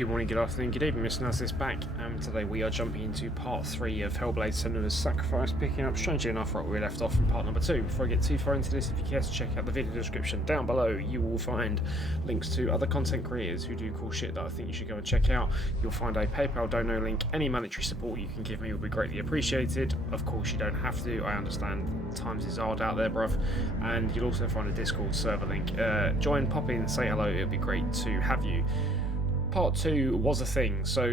Good morning, good afternoon, good evening, Mr. Nas is back. Today we are jumping into part 3 of Hellblade: Senua's Sacrifice, picking up strangely enough right where we left off in part number 2. Before I get too far into this, if you care to check out the video description down below, you will find links to other content creators who do cool shit that I think you should go and check out. You'll find a PayPal dono link. Any monetary support you can give me will be greatly appreciated. Of course, you don't have to, I understand times is hard out there, bruv. And you'll also find a Discord server link. Join, pop in, say hello, it would be great to have you. Part 2 was a thing, so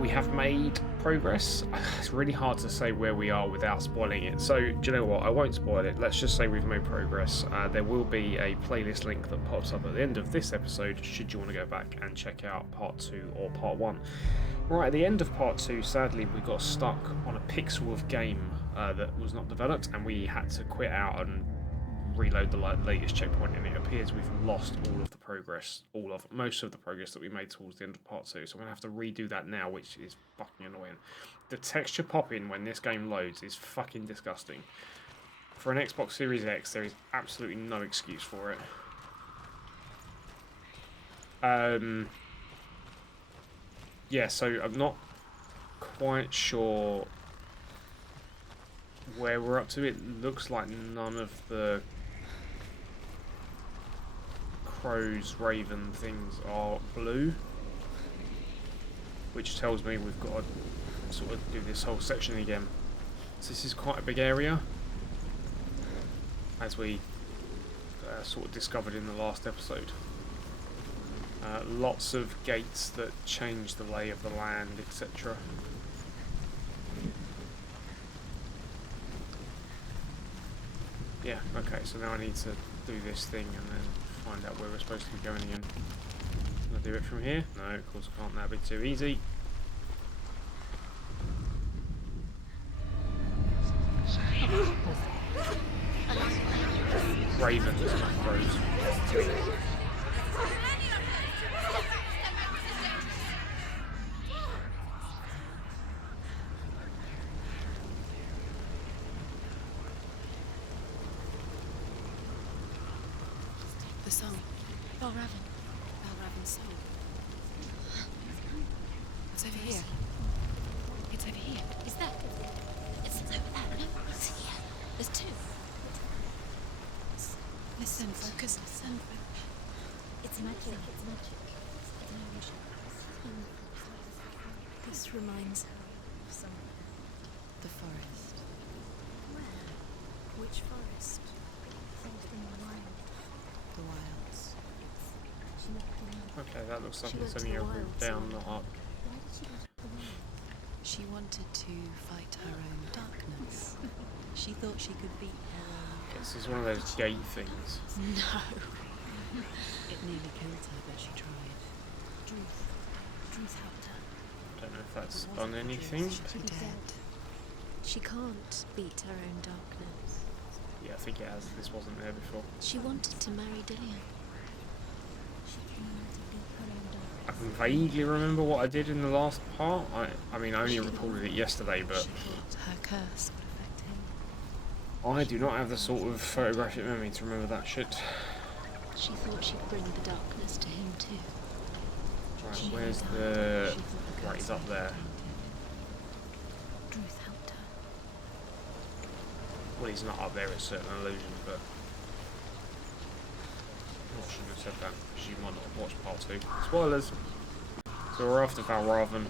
we have made progress. It's really hard to say where we are without spoiling it, so do you know what, I won't spoil it. Let's just say we've made progress. There will be a playlist link that pops up at the end of this episode should you want to go back and check out part 2 or part 1. Right at the end of part 2, sadly we got stuck on a pixel of game that was not developed, and we had to quit out and reload the latest checkpoint, and it appears we've lost most of the progress that we made towards the end of part 2, so I'm going to have to redo that now, which is fucking annoying. The texture popping when this game loads is fucking disgusting. For an Xbox Series X, there is absolutely no excuse for it. Yeah, so I'm not quite sure where we're up to. It looks like none of the crows, raven things are blue, which tells me we've got to sort of do this whole section again. So this is quite a big area, as we sort of discovered in the last episode. Lots of gates that change the lay of the land, etc. Yeah, okay, so now I need to do this thing and then find out where we're supposed to be going again. Can I do it from here? No, of course I can't, that'd be too easy. Ravens, not crows. The song. Valravyn's song. It's over here. It's over here. Is that? It's over there. No, it's here. There's two. Listen, focus, listen. It's magic. It's magic. This reminds her of something. The forest. Where? Which forest? Something wild. The wilds. Okay, that looks like it's only a route down, not up. Why did she go to the wild? She wanted to fight her own darkness. She thought she could beat her own. This is one of those gate things. No. It nearly killed her, but she tried. Druth helped her. Don't know if that's done anything. She did. She can't beat her own darkness. Yeah, I think it has. This wasn't there before. She wanted to marry Dillian. She came to beat her own I darkness. can vaguely remember what I did in the last part. I mean, I only recorded it yesterday, but She thought her curse would affect him. I do not have the sort of photographic memory to remember that shit. She thought she'd bring the darkness to him too. Right, where's the... Right, he's up there. Druth helped her. Well, he's not up there, it's certain illusion, but... I shouldn't have said that, because you might not have watched part 2. Spoilers! So we're after Valravyn,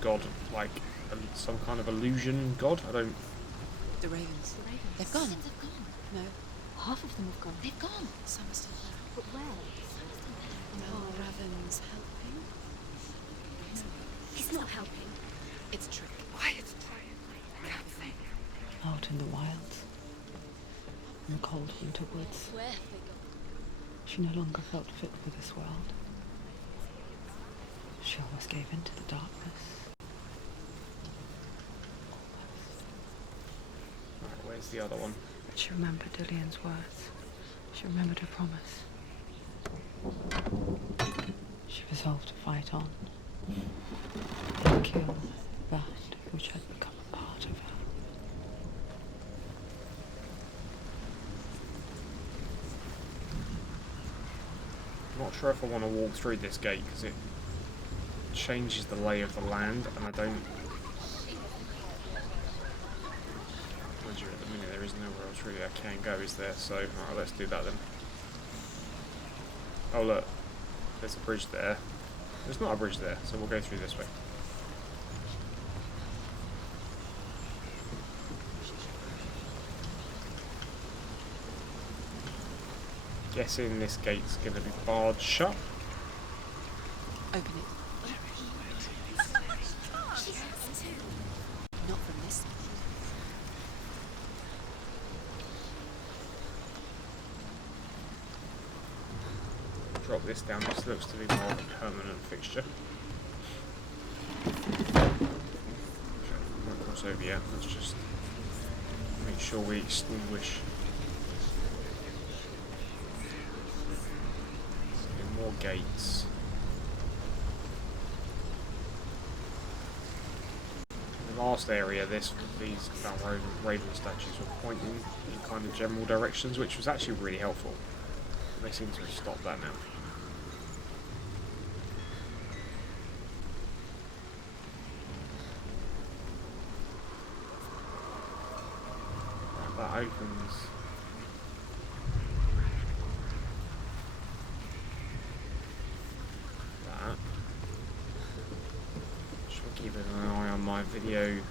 god, like, some kind of illusion god? I don't... The ravens. The ravens. They've gone. They've gone. No, Half of them have gone. They've gone. some are still there. But where? Valravyn's helping. He's not helping. It's a trick. Quiet. I can't think. Out in the wilds, in the cold winter woods, Where have they gone? she no longer felt fit for this world. She almost gave in to the darkness. Right, where's the other one? But she remembered Dillian's words. She remembered her promise. She resolved to fight on. And kill that which had become a part of her. sure if I want to walk through this gate because it changes the lay of the land, and I don't. Mind you, at the minute there is nowhere else really I can go, is there? So, alright, let's do that then. Oh look, there's a bridge there. There's not a bridge there, so we'll go through this way. Guessing this gate's going to be barred shut. Open it. Not from this side. Drop this down. This looks to be more of a permanent fixture. Might cross over here. Let's just make sure we extinguish. More gates. In the last area, these Valravyn statues were pointing in kind of general directions, which was actually really helpful. They seem to have stopped that now. Right, that opens. Keeping an eye on my video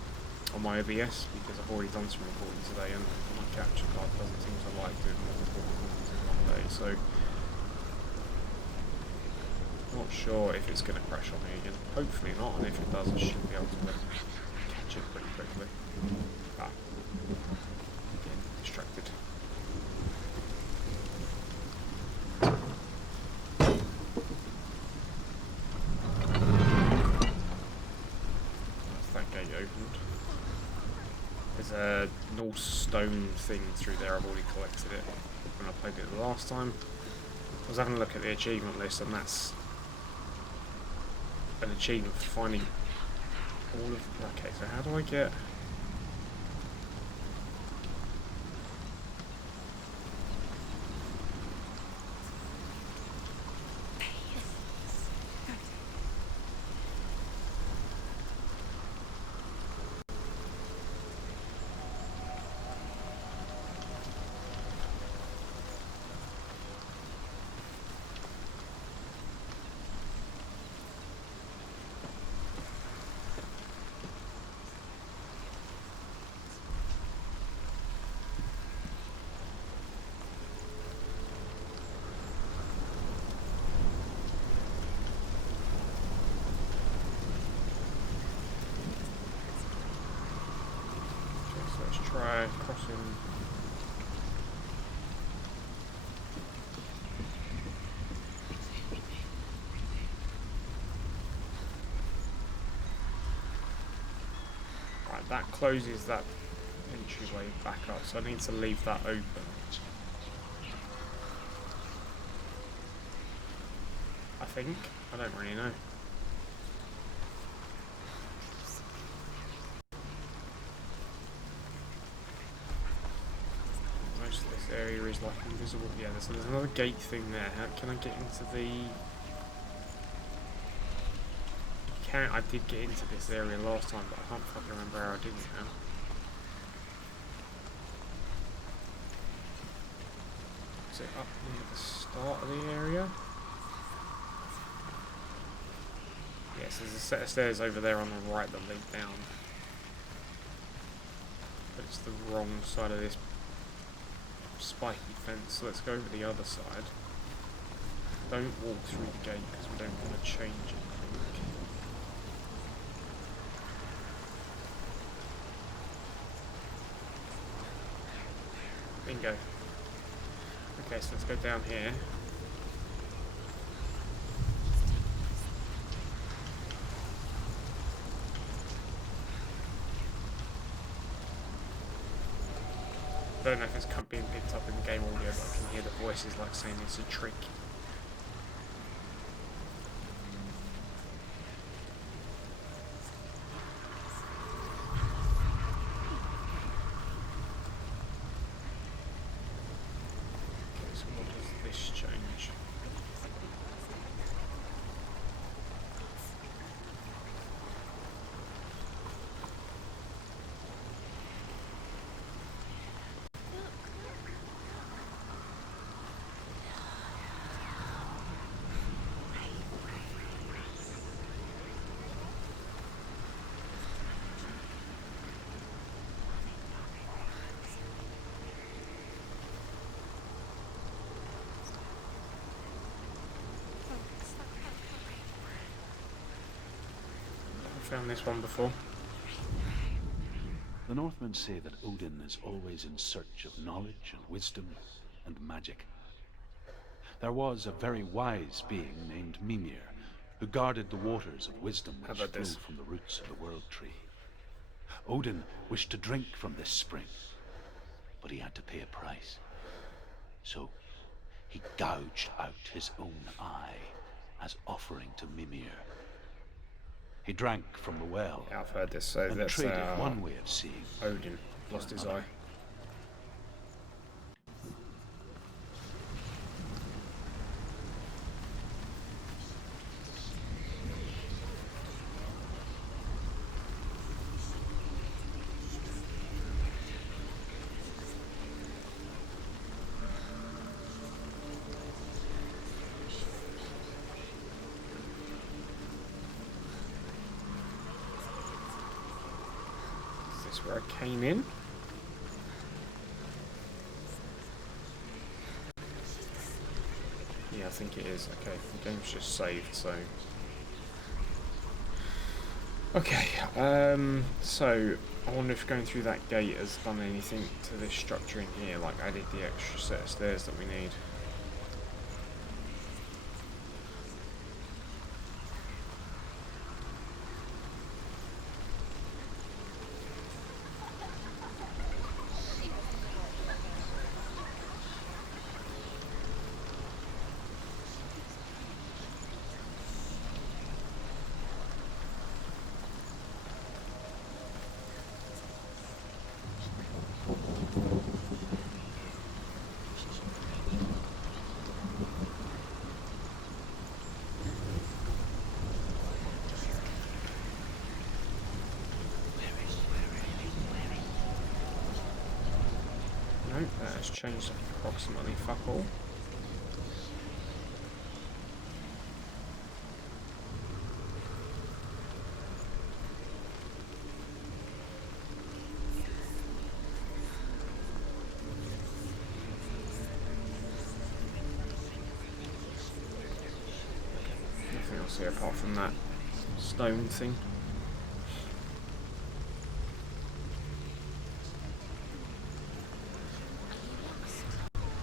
on my OBS because I've already done some recording today and my capture card doesn't seem to like doing multiple recordings in one day, so not sure if it's going to crash on me again. Hopefully not, and if it does I should be able to catch it pretty quickly. Getting distracted. Opened. There's a Norse stone thing through there. I've already collected it when I played it the last time. I was having a look at the achievement list, and that's an achievement for finding all of. Okay, so how do I get? Let's try crossing. Right, that closes that entryway back up, so I need to leave that open. I think. I don't really know. This area is like invisible. Yeah, so there's another gate thing there. How can I get into the? I did get into this area last time, but I can't fucking remember how I did it now. Is it up near the start of the area? Yes, there's a set of stairs over there on the right that lead down. But it's the wrong side of this spiky fence, so let's go over the other side. Don't walk through the gate because we don't want to change it. Bingo. Okay, so let's go down here. I don't know if it's being picked up in the game audio, but I can hear the voices like saying it's a trick. Okay, so what does this change? found this one before. The Northmen say that Odin is always in search of knowledge and wisdom and magic. There was a very wise being named Mimir, who guarded the waters of wisdom How which about flow this? from the roots of the world tree. Odin wished to drink from this spring, but he had to pay a price. So he gouged out his own eye as offering to Mimir. He drank from the well Yeah, I've heard this. So and that's traded one way of seeing Odin lost his another. eye. Is this where I came in? Yeah, I think it is. Okay, the game's just saved, so... Okay, so I wonder if going through that gate has done anything to this structure in here, like added the extra set of stairs that we need. Nope, that has changed approximately fuck all. Nothing else here apart from that stone thing.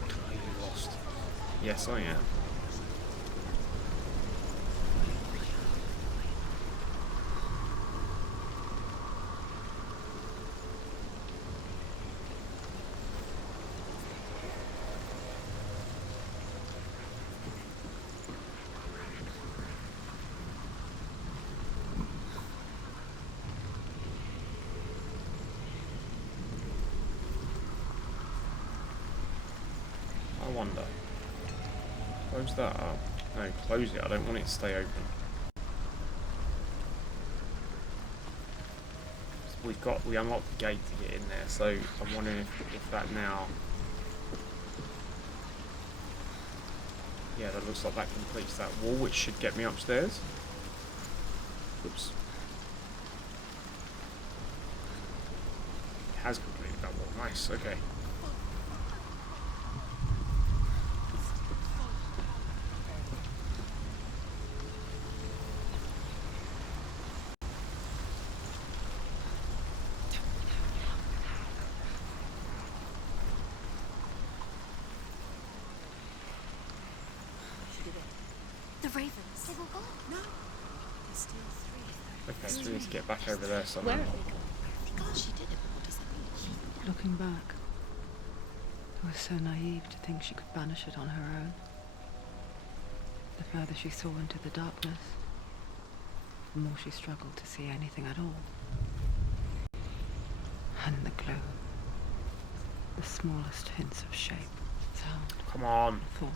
Are you lost? Yes, I am. I wonder. Close that up. No, close it. I don't want it to stay open. We unlocked the gate to get in there, so I'm wondering if that now... Yeah, that looks like that completes that wall, which should get me upstairs. Oops. It has completed that wall. Nice, okay. The ravens. They've all gone. No. There's still three. Okay, so we need to get back over there somehow. Where are they gone? God, she did it, but what does that mean? Looking back, I was so naive to think she could banish it on her own. The further she saw into the darkness, the more she struggled to see anything at all. And the gloom, the smallest hints of shape, sound, Come on. thought,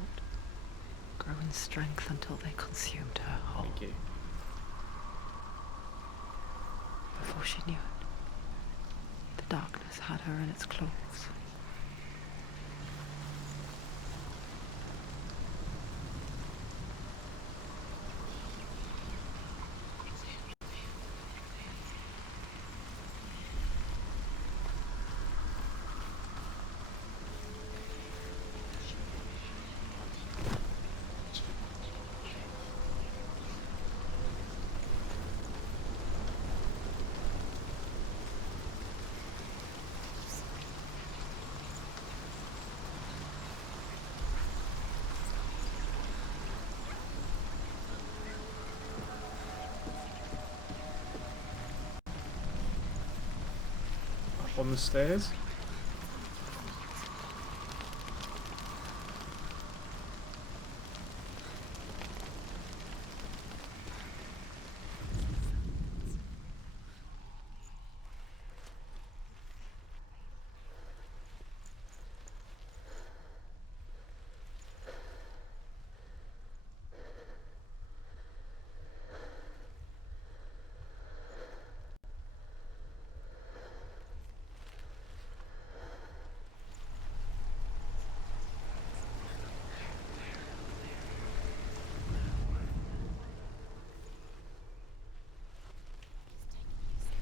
grow in strength until they consumed her whole. Thank you. Before she knew it, the darkness had her in its claws. on the stairs.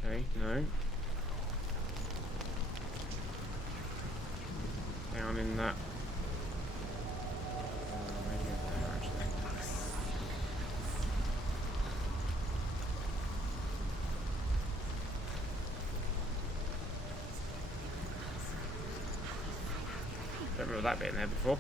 Okay, no. Down in that. Maybe up there actually. Don't remember that being there before.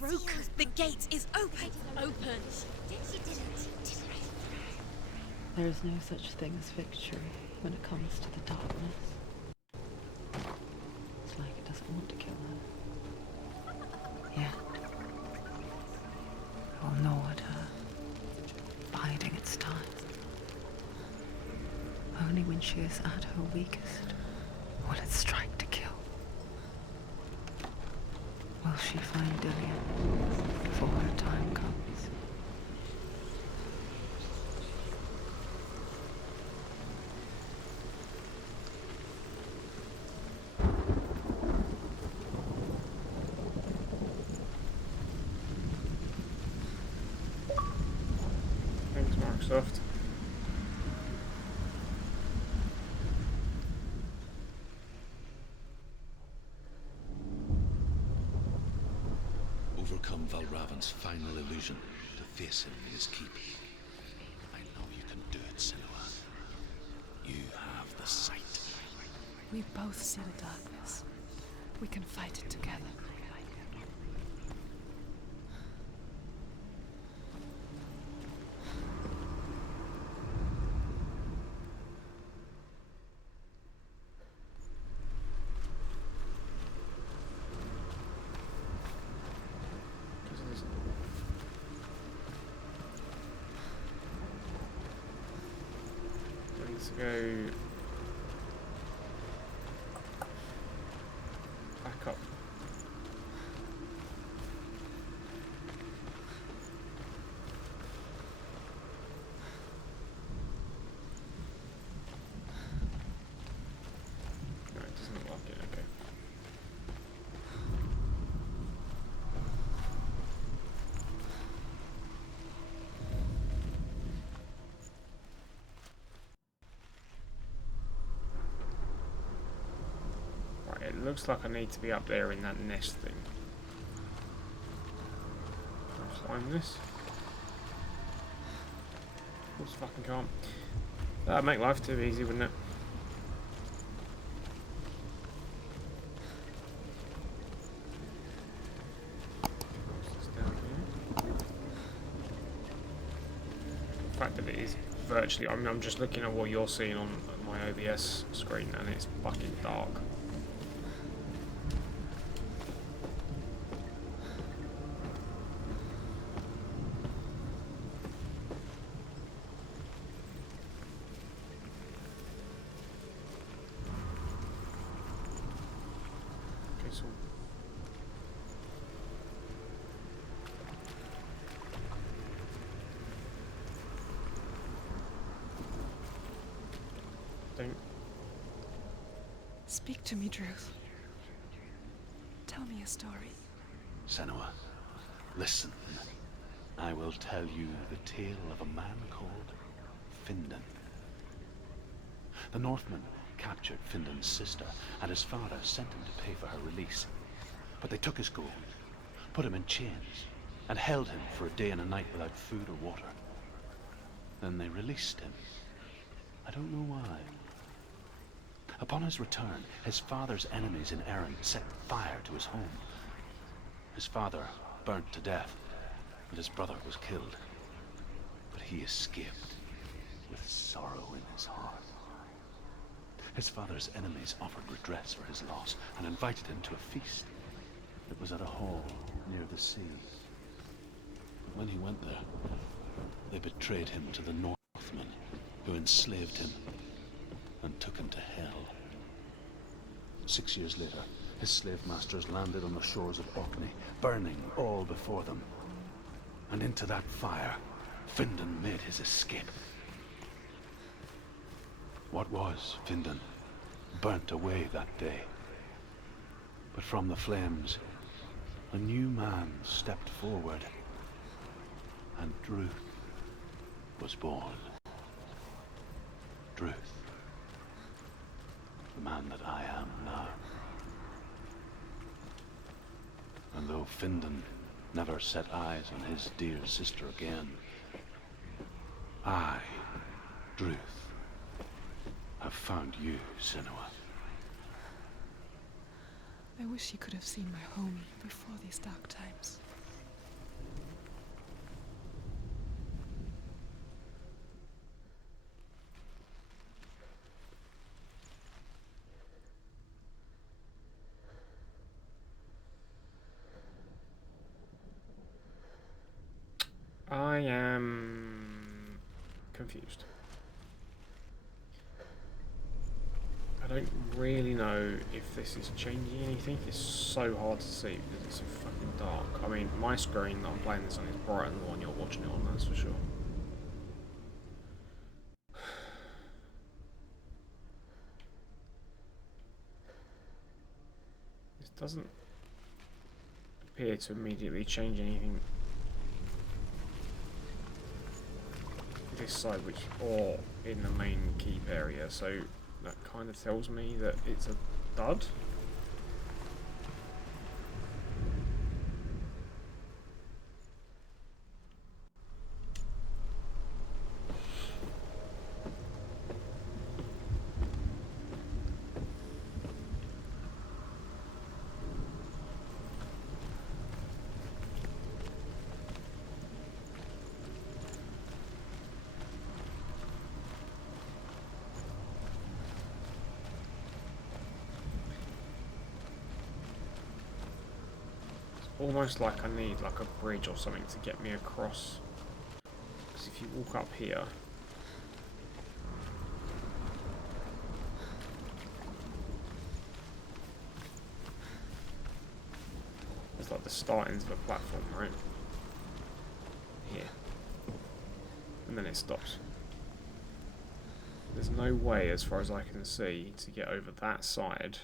Broken. The gate is open. Open. She didn't. There is no such thing as victory when it comes to the darkness. It's like it doesn't want to kill her. Yet, it will gnaw at her, biding its time. Only when she is at her weakest will it strike to kill. Will she find Dillian before her time comes? Thanks, Microsoft. Overcome Valravyn's final illusion to face him in his keep. I know you can do it, Senua. You have the sight. We both see the darkness. We can fight it together. Let's go back up. No, it doesn't look like it, okay. Right, it looks like I need to be up there in that nest thing. Can I climb this? Of course I fucking can't. That'd make life too easy, wouldn't it? What's this down here? The fact that it is virtually, I mean, I'm just looking at what you're seeing on my OBS screen and it's fucking dark. Okay, so don't. Speak to me, Druth. Tell me a story. Senua, listen. I will tell you the tale of a man called Findan. The Northmen captured Findan's sister, and his father sent him to pay for her release. But they took his gold, put him in chains, and held him for a day and a night without food or water. Then they released him. I don't know why. Upon his return, his father's enemies in Erin set fire to his home. His father burnt to death, and his brother was killed. But he escaped with sorrow in his heart. His father's enemies offered redress for his loss and invited him to a feast. It was at a hall near the sea. But when he went there, they betrayed him to the Northmen, who enslaved him and took him to hell. 6 years later, his slave masters landed on the shores of Orkney, burning all before them. And into that fire, Findan made his escape. What was Findan burnt away that day. But from the flames, a new man stepped forward, and Druth was born. Druth, the man that I am now. And though Findan never set eyes on his dear sister again, I, Druth, have found you, Senua. I wish you could have seen my home before these dark times. I am confused. I don't really know if this is changing anything. It's so hard to see because it's so fucking dark. I mean, my screen that I'm playing this on is brighter than the one you're watching it on, that's for sure. This doesn't appear to immediately change anything this side, or in the main keep area, so that kind of tells me that it's a dud. Almost like I need like a bridge or something to get me across. Because if you walk up here, it's like the startings of a platform, right? Here. And then it stops. There's no way, as far as I can see, to get over that side.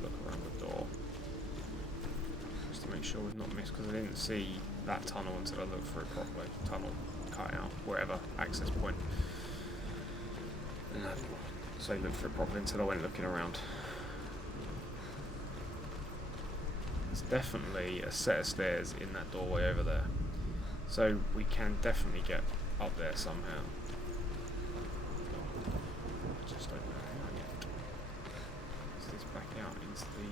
Look around the door just to make sure we've not missed, because I didn't see that tunnel until I looked through it properly. Tunnel, cut out, wherever, access point. And so I looked through it properly until I went looking around. There's definitely a set of stairs in that doorway over there, so we can definitely get up there somehow. I just don't know how yet. Is this back out into the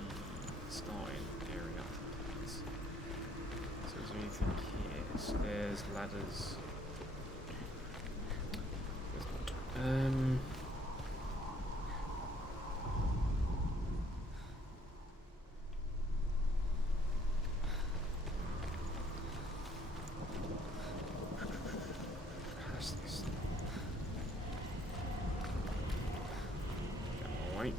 starting area? So is there anything here? Stairs, ladders. What's this? Get my way.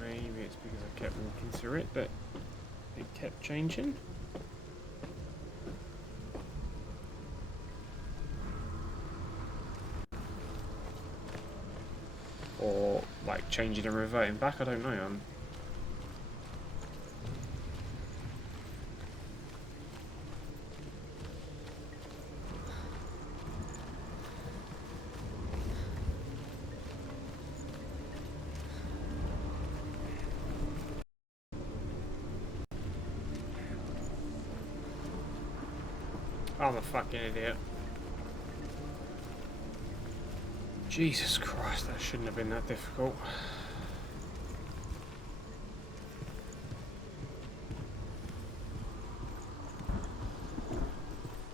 Maybe it's because I kept walking through it, but it kept changing. Or like changing and reverting back, I don't know. I'm a fucking idiot. Jesus Christ, that shouldn't have been that difficult.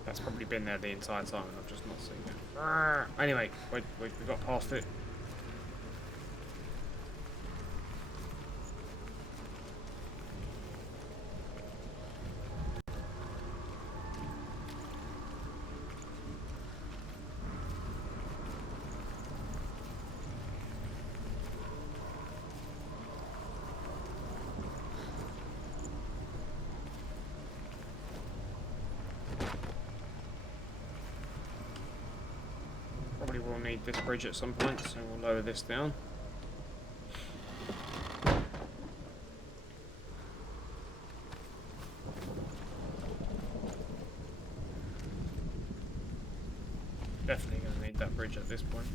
That's probably been there the entire time and I've just not seen it. Anyway, we got past it. Probably will need this bridge at some point, so we'll lower this down. Definitely going to need that bridge at this point.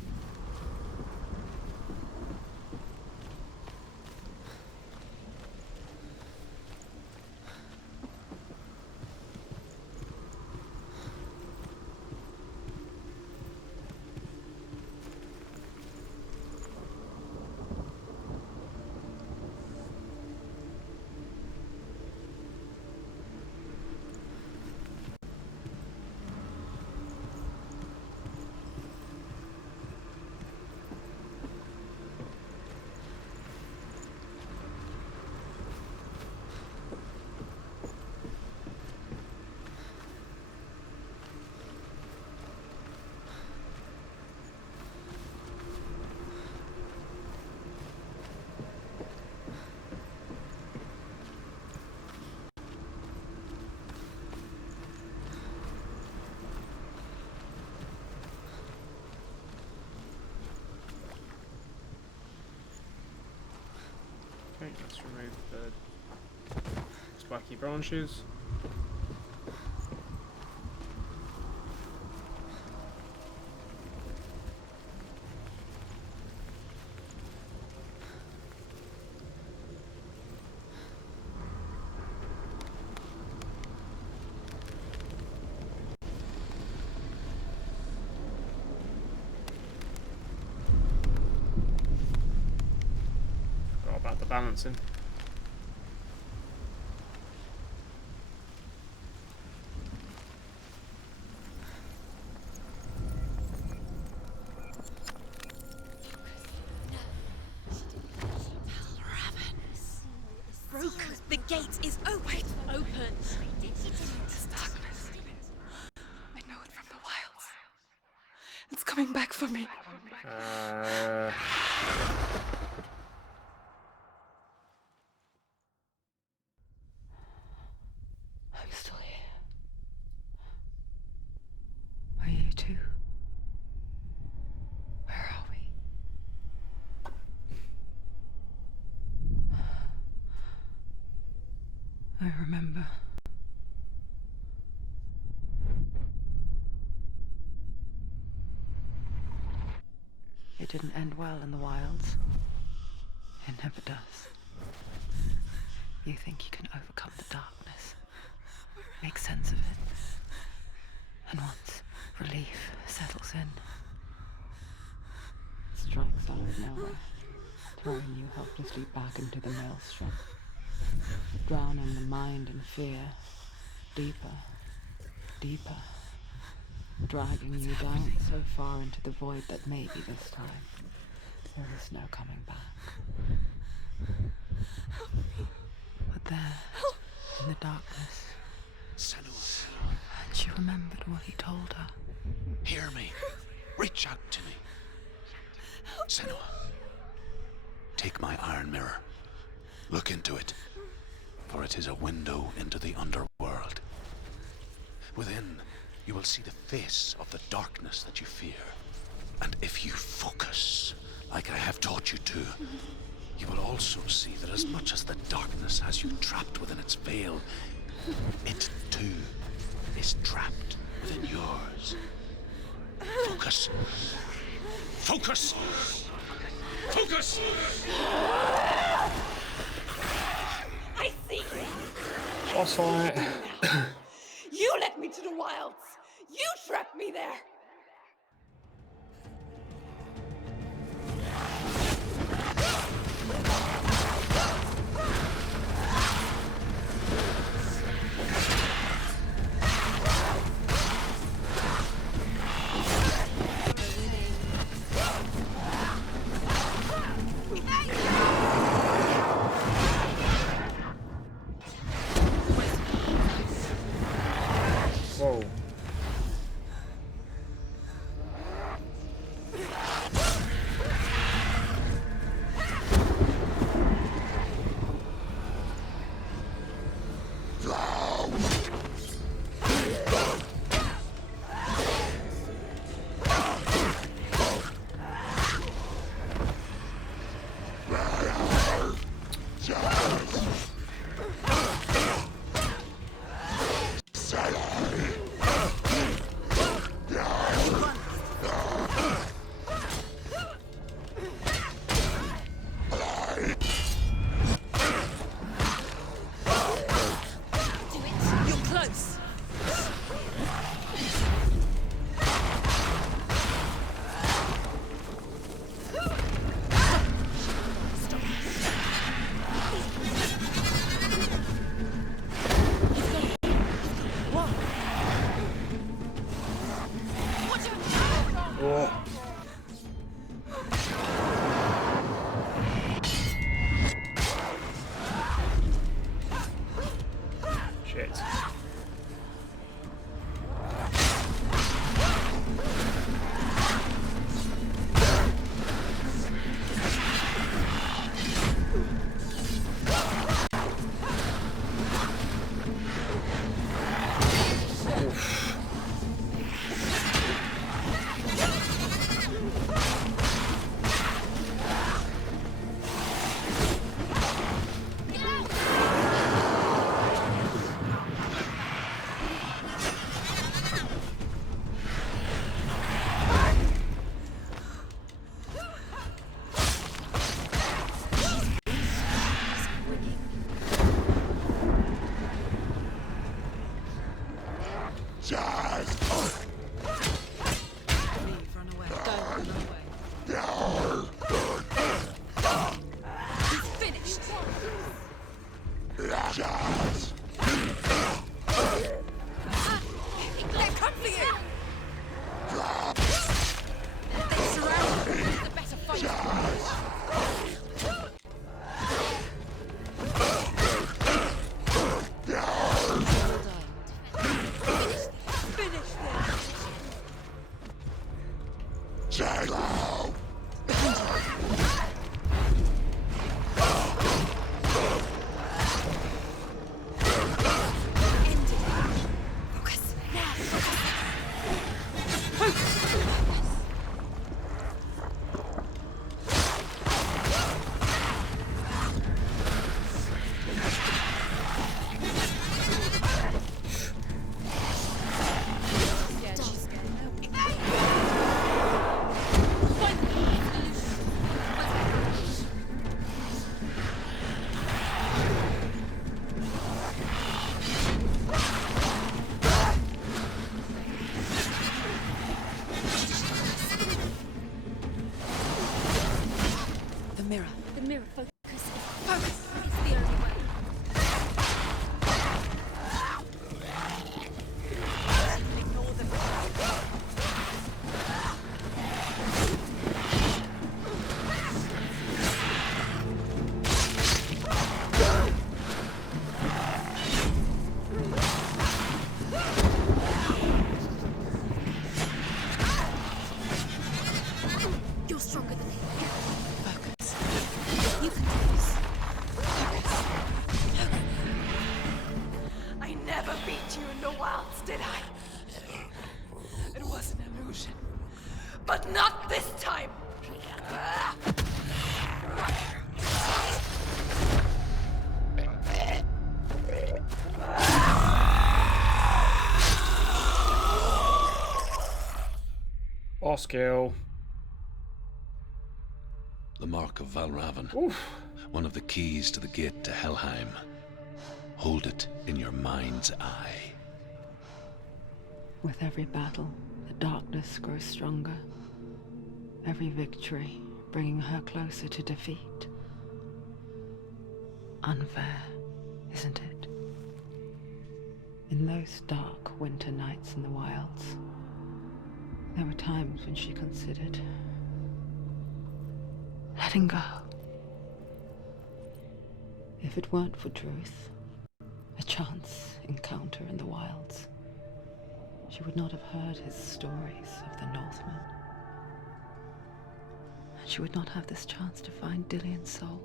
Okay, let's remove the spiky branches. Forgot about the balancing. gate is open. Open. This darkness. I know it from the wilds. It's coming back for me. I'm still here. Are you too? Where are we? I remember. It didn't end well in the wilds. It never does. You think you can overcome the darkness, make sense of it, and once relief settles in, it strikes out of nowhere, throwing you helplessly back into the maelstrom, drowning the mind in fear, deeper, deeper, dragging you down so far into the void that maybe this time there is no coming back. But there, in the darkness, Senua, and she remembered what he told her. hear me. Reach out to me. Senua, take my iron mirror. Look into it, for it is a window into the underworld. Within, you will see the face of the darkness that you fear. And if you focus, like I have taught you to, you will also see that as much as the darkness has you trapped within its veil, it too is trapped within yours. Focus. Focus! Focus! I see. That's alright. You led me to the wilds. You trapped me there. Whoa. You're close. Oh. Shit. Leave, run away. Don't run away. He's finished. They've come for you. They surround you. The better fight. Mirror, focus. Focus! It's the only way. Ignore them. You're stronger than me. Focus. You can do this. I never beat you in the wilds, did I? It was an illusion. But not this time! Boss kill. The mark of Valravyn. Oof. One of the keys to the gate to Helheim. Hold it in your mind's eye. With every battle, the darkness grows stronger. Every victory bringing her closer to defeat. Unfair, isn't it? In those dark winter nights in the wilds, there were times when she considered letting go. If it weren't for Truth, a chance encounter in the wilds, she would not have heard his stories of the Northmen. And she would not have this chance to find Dillion's soul.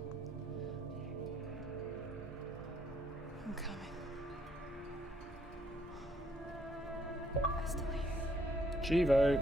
I'm coming. I still hear you. Chivo.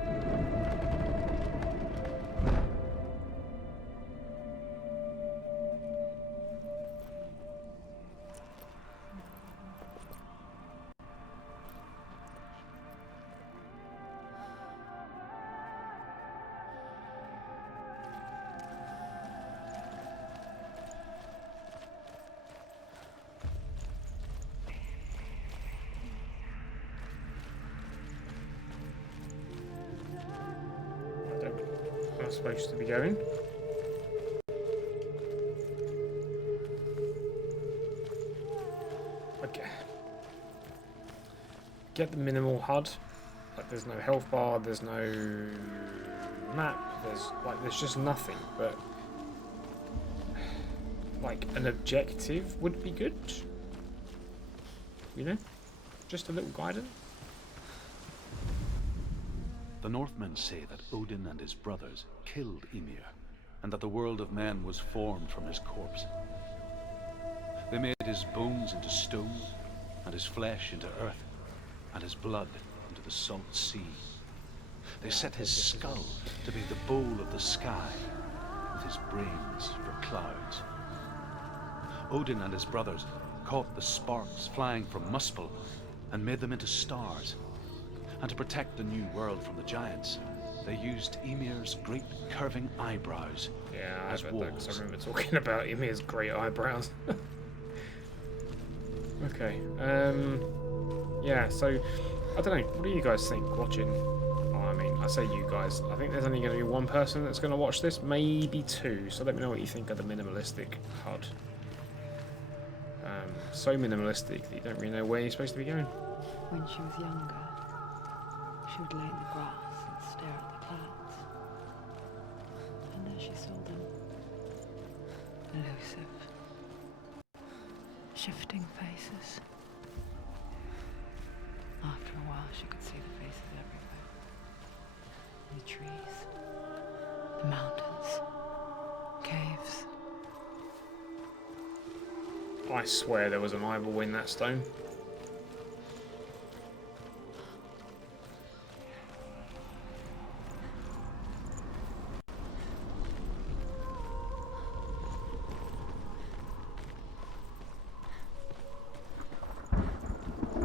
I'm supposed to be going. Okay. Get the minimal HUD. Like there's no health bar, there's no map, there's just nothing, but like an objective would be good. You know? Just a little guidance. The Northmen say that Odin and his brothers killed Ymir, and that the world of men was formed from his corpse. They made his bones into stone, and his flesh into earth, and his blood into the salt sea. They set his skull to be the bowl of the sky, with his brains for clouds. Odin and his brothers caught the sparks flying from Muspel and made them into stars. And to protect the new world from the giants, they used Ymir's great curving eyebrows as I walls. remember talking about Ymir's great eyebrows. Okay. Yeah, so I don't know. What do you guys think watching? Oh, I mean, I say you guys. I think there's only going to be one person that's going to watch this, maybe two. So let me know what you think of the minimalistic HUD. So minimalistic that you don't really know where you're supposed to be going. When she was younger, she would lay in the grass and stare at the clouds. And there she saw them. Elusive. Shifting faces. After a while, she could see the faces everywhere. The trees, the mountains, caves. I swear there was an eyeball in that stone.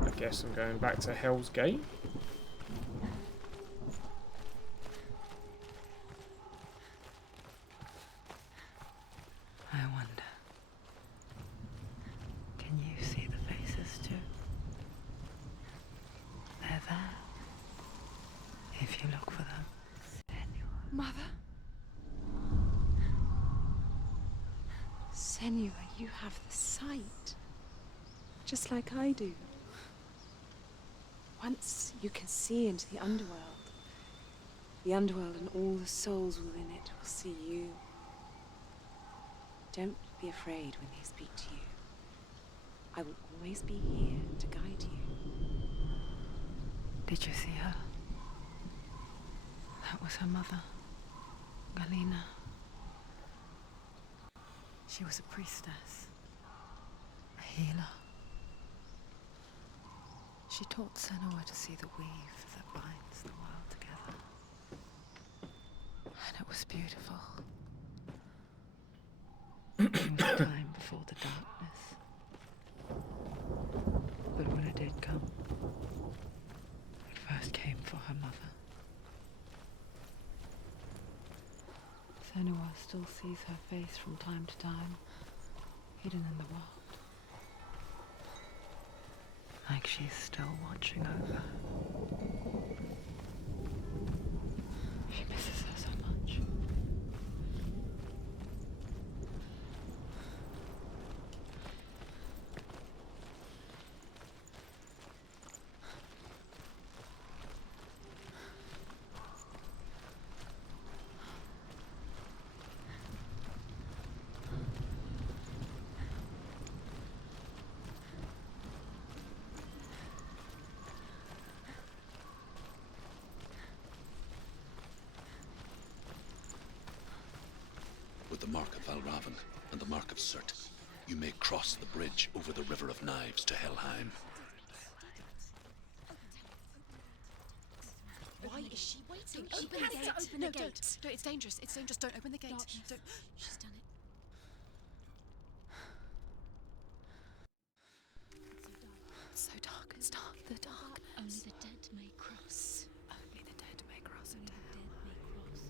I guess I'm going back to Hell's Gate. I wonder, can you see the faces too? They're there, if you look for them. Mother? Senua, you have the sight. Just like I do. Once you can see into the underworld and all the souls within it will see you. Don't be afraid when they speak to you. I will always be here to guide you. Did you see her? That was her mother, Galina. She was a priestess, a healer. She taught Senua to see the weave that binds the world together. And it was beautiful. It was a time before the darkness. But when it did come, it first came for her mother. Senua still sees her face from time to time, hidden in the world. Like she's still watching over her. She misses her so much. With the mark of Valravyn and the mark of Surt, you may cross the bridge over the River of Knives to Helheim. Why is she waiting? She Open the has gate. to open No, the gate. don't. No, it's dangerous. It's dangerous. Don't open the gate. No. Don't. She's done it. It's so dark. It's dark. The dark. Only the dead may cross. Only the dead may cross Only into the hell. dead may cross.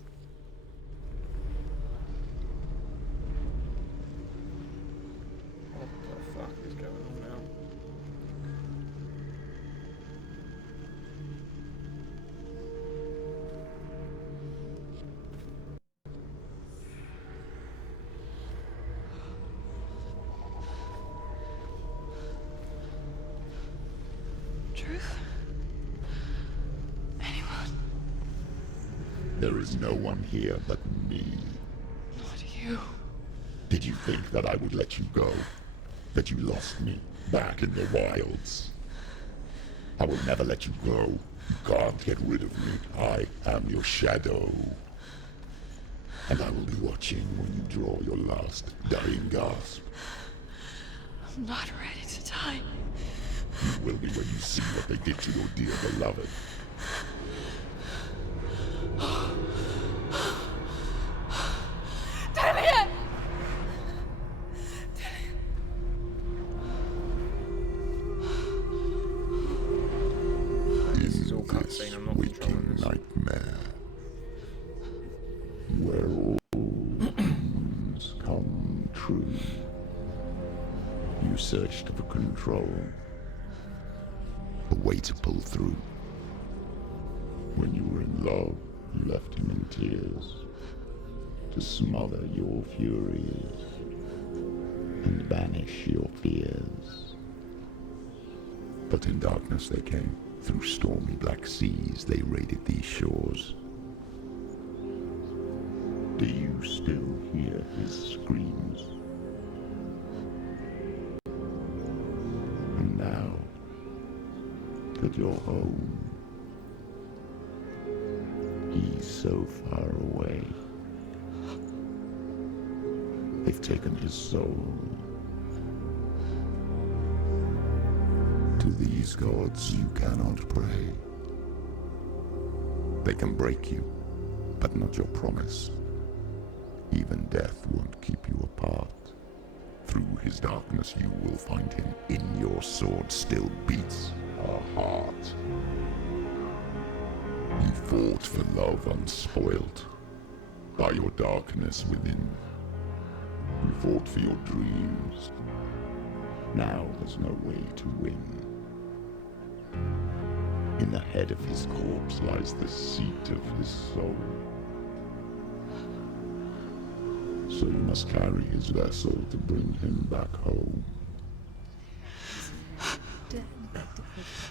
What the fuck is going on now? Truth? Anyone? There is no one here but me. Not you. Did you think that I would let you go? That you lost me back in the wilds? I will never let you go. You can't get rid of me. I am your shadow. And I will be watching when you draw your last dying gasp. I'm not ready to die. You will be when you see what they did to your dear beloved. Dillian! This is all In cutscene, this I'm not controlling waking this. nightmare, where all dreams come true, you searched for control, a way to pull through. When you were in love, you left him in tears, to smother your furies and banish your fears. But in darkness they came, through stormy black seas they raided these shores. Do you still hear his screams? And now that you're home, he's so far away. They've taken his soul. To these gods you cannot pray. They can break you, but not your promise. Even death won't keep you apart. Through his darkness you will find him. In your sword still beats a heart. You fought for love unspoilt by your darkness within. You fought for your dreams. Now there's no way to win. In the head of his corpse lies the seat of his soul. So you must carry his vessel to bring him back home.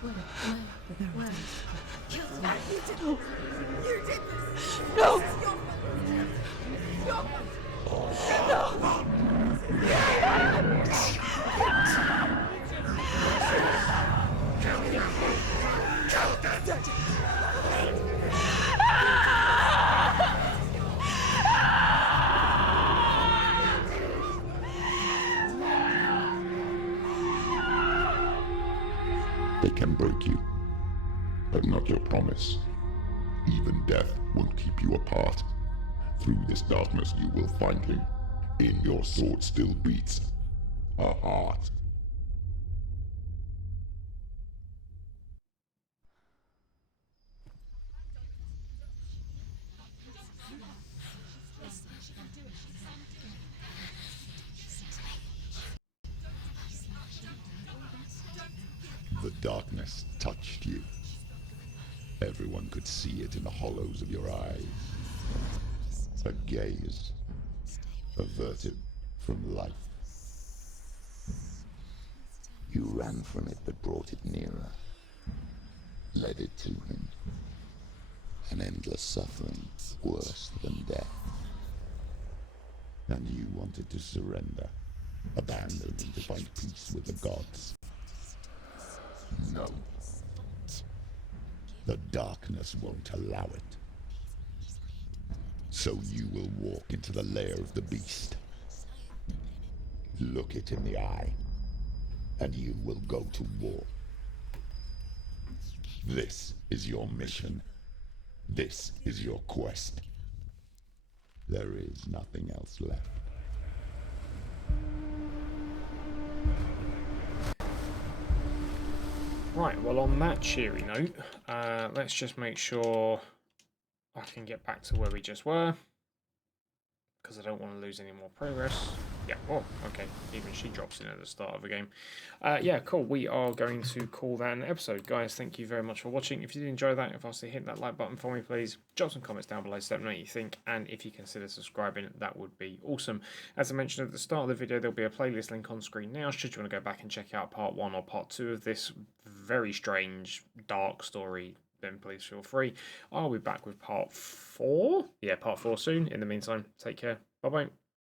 Where? You did this! You did this! No! This is your They can break you, but not your promise. Even death won't keep you apart. Through this darkness you will find him. In your sword still beats a heart. The darkness touched you. Everyone could see it in the hollows of your eyes. A gaze averted from life. You ran from it but brought it nearer. Led it to him. An endless suffering worse than death. And you wanted to surrender. Abandon him to find peace with the gods. No. The darkness won't allow it. So you will walk into the lair of the beast. Look it in the eye, and you will go to war. This is your mission. This is your quest. There is nothing else left. Right, well on that cheery note, let's just make sure I can get back to where we just were, because I don't want to lose any more progress. Yeah, oh, okay, even she drops in at the start of the game. Yeah, cool, we are going to call that an episode. Guys, thank you very much for watching. If you did enjoy that, if I say hit that like button for me, please. Drop some comments down below so let me know what you think, and if you consider subscribing, that would be awesome. As I mentioned at the start of the video, there'll be a playlist link on screen now, should you want to go back and check out part 1 or part 2 of this very strange, dark story, then please feel free. I'll be back with part 4. Yeah, part 4 soon. In the meantime, take care. Bye-bye.